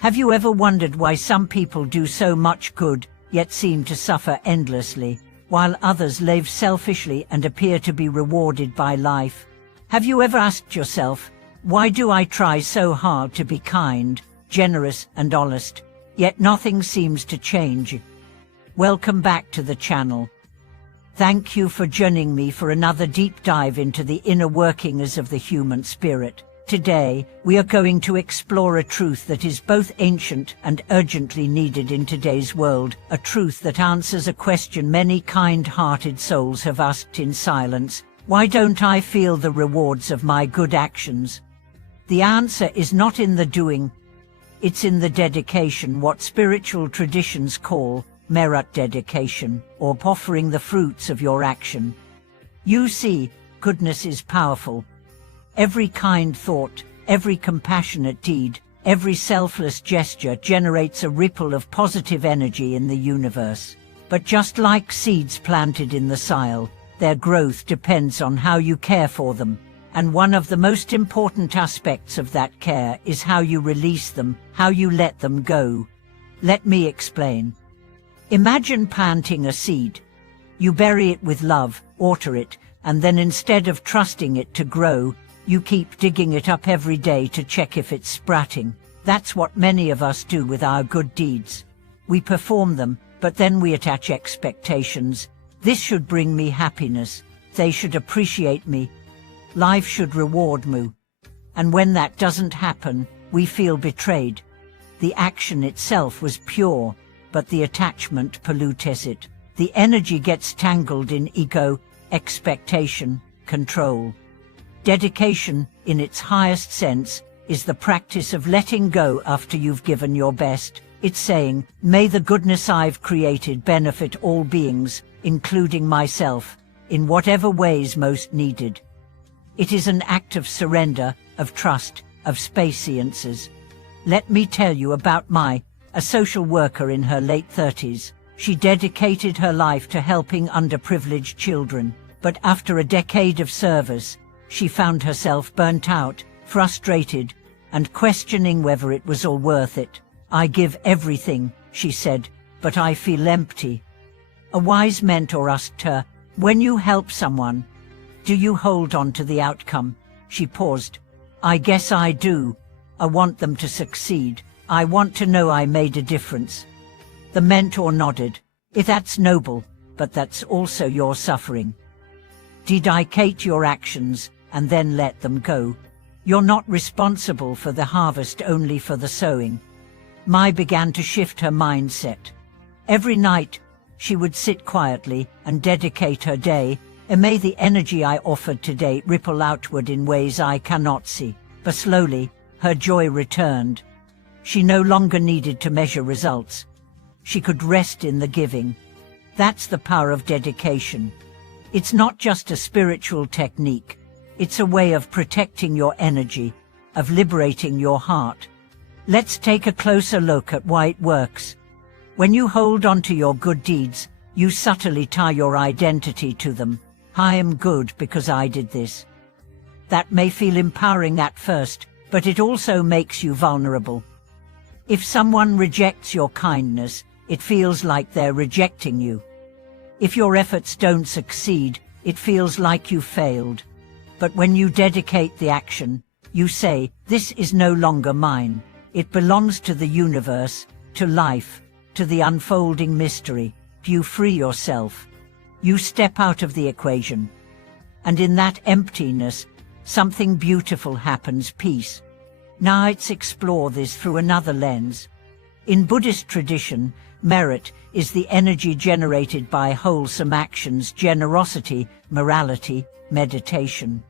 Have you ever wondered why some people do so much good, yet seem to suffer endlessly, while others live selfishly and appear to be rewarded by life? Have you ever asked yourself, why do I try so hard to be kind, generous and honest, yet nothing seems to change? Welcome back to the channel. Thank you for joining me for another deep dive into the inner workings of the human spirit. Today, we are going to explore a truth that is both ancient and urgently needed in today's world, a truth that answers a question many kind-hearted souls have asked in silence: why don't I feel the rewards of my good actions? The answer is not in the doing, it's in the dedication, what spiritual traditions call merit dedication, or offering the fruits of your action. You see, goodness is powerful. Every kind thought, every compassionate deed, every selfless gesture generates a ripple of positive energy in the universe. But just like seeds planted in the soil, their growth depends on how you care for them. And one of the most important aspects of that care is how you release them, how you let them go. Let me explain. Imagine planting a seed. You bury it with love, water it, and then instead of trusting it to grow, you keep digging it up every day to check if it's sprouting. That's what many of us do with our good deeds. We perform them, but then we attach expectations. This should bring me happiness. They should appreciate me. Life should reward me. And when that doesn't happen, we feel betrayed. The action itself was pure, but the attachment pollutes it. The energy gets tangled in ego, expectation, control. Dedication, in its highest sense, is the practice of letting go after you've given your best. It's saying, may the goodness I've created benefit all beings, including myself, in whatever ways most needed. It is an act of surrender, of trust, of spaciousness. Let me tell you about a social worker in her late 30s. She dedicated her life to helping underprivileged children, but after a decade of service, she found herself burnt out, frustrated, and questioning whether it was all worth it. I give everything, she said, but I feel empty. A wise mentor asked her, when you help someone, do you hold on to the outcome? She paused. I guess I do. I want them to succeed. I want to know I made a difference. The mentor nodded. That's noble, but that's also your suffering. Dedicate your actions and then let them go. You're not responsible for the harvest, only for the sowing. Mai began to shift her mindset. Every night, she would sit quietly and dedicate her day, and may the energy I offered today ripple outward in ways I cannot see. But slowly, her joy returned. She no longer needed to measure results. She could rest in the giving. That's the power of dedication. It's not just a spiritual technique. It's a way of protecting your energy, of liberating your heart. Let's take a closer look at why it works. When you hold on to your good deeds, you subtly tie your identity to them. I am good because I did this. That may feel empowering at first, but it also makes you vulnerable. If someone rejects your kindness, it feels like they're rejecting you. If your efforts don't succeed, it feels like you failed. But when you dedicate the action, you say, this is no longer mine. It belongs to the universe, to life, to the unfolding mystery. You free yourself. You step out of the equation. And in that emptiness, something beautiful happens: peace. Now let's explore this through another lens. In Buddhist tradition, merit is the energy generated by wholesome actions, generosity, morality, meditation.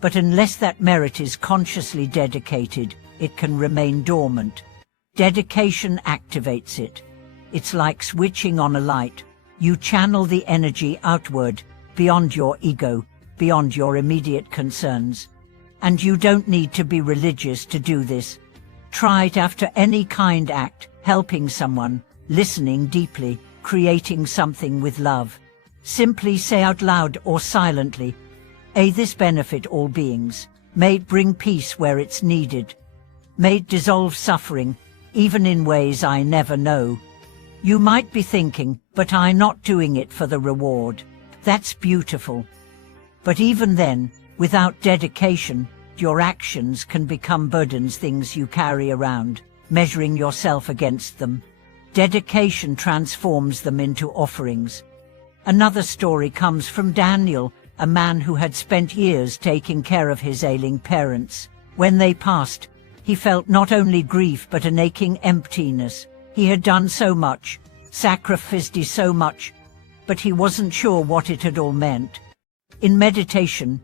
But unless that merit is consciously dedicated, it can remain dormant. Dedication activates it. It's like switching on a light. You channel the energy outward, beyond your ego, beyond your immediate concerns. And you don't need to be religious to do this. Try it after any kind act, helping someone, listening deeply, creating something with love. Simply say out loud or silently, may this benefit all beings. May it bring peace where it's needed. May it dissolve suffering. even in ways I never know. You might be thinking, but I'm not doing it for the reward. That's beautiful. But even then, without dedication, your actions can become burdens, things you carry around, measuring yourself against them. Dedication transforms them into offerings. Another story comes from Daniel, a man who had spent years taking care of his ailing parents. When they passed, he felt not only grief but an aching emptiness. He had done so much, sacrificed so much, but he wasn't sure what it had all meant. In meditation,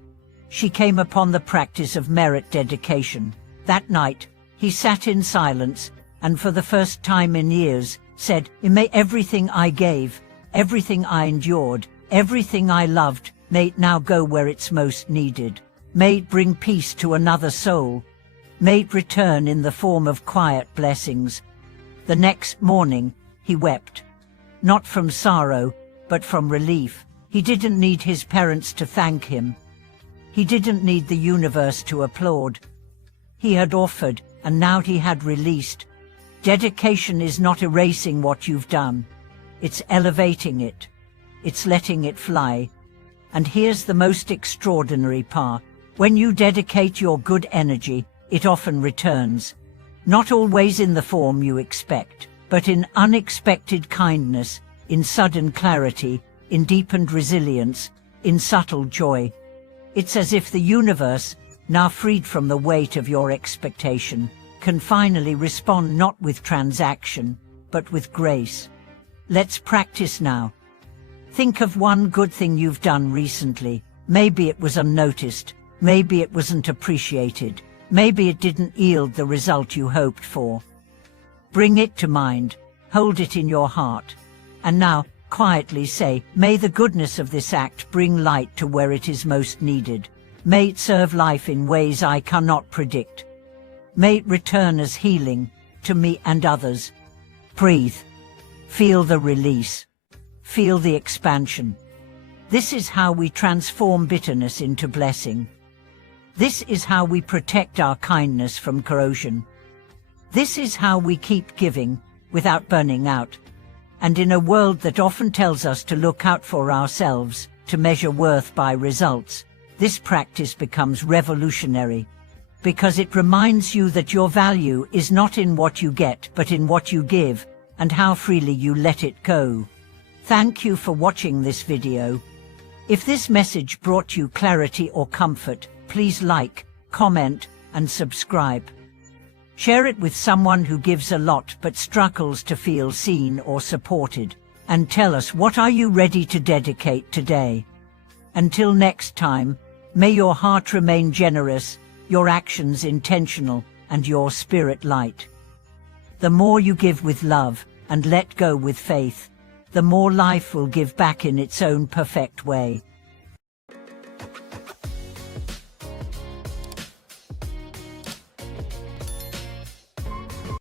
she came upon the practice of merit dedication. That night, he sat in silence and for the first time in years said, "May everything I gave, everything I endured, everything I loved, may it now go where it's most needed. May it bring peace to another soul. May it return in the form of quiet blessings." The next morning, he wept. Not from sorrow, but from relief. He didn't need his parents to thank him. He didn't need the universe to applaud. He had offered, and now he had released. Dedication is not erasing what you've done. It's elevating it. It's letting it fly. And here's the most extraordinary part. When you dedicate your good energy, it often returns. Not always in the form you expect, but in unexpected kindness, in sudden clarity, in deepened resilience, in subtle joy. It's as if the universe, now freed from the weight of your expectation, can finally respond not with transaction, but with grace. Let's practice now. Think of one good thing you've done recently. Maybe it was unnoticed. Maybe it wasn't appreciated. Maybe it didn't yield the result you hoped for. Bring it to mind. Hold it in your heart. And now, quietly say, "May the goodness of this act bring light to where it is most needed. May it serve life in ways I cannot predict. May it return as healing to me and others." Breathe. Feel the release. Feel the expansion. This is how we transform bitterness into blessing. This is how we protect our kindness from corrosion. This is how we keep giving without burning out. And in a world that often tells us to look out for ourselves, to measure worth by results, this practice becomes revolutionary. Because it reminds you that your value is not in what you get, but in what you give, and how freely you let it go. Thank you for watching this video. If this message brought you clarity or comfort, please like, comment, and subscribe. Share it with someone who gives a lot but struggles to feel seen or supported. And tell us, what are you ready to dedicate today? Until next time, may your heart remain generous, your actions intentional, and your spirit light. The more you give with love and let go with faith, the more life will give back in its own perfect way.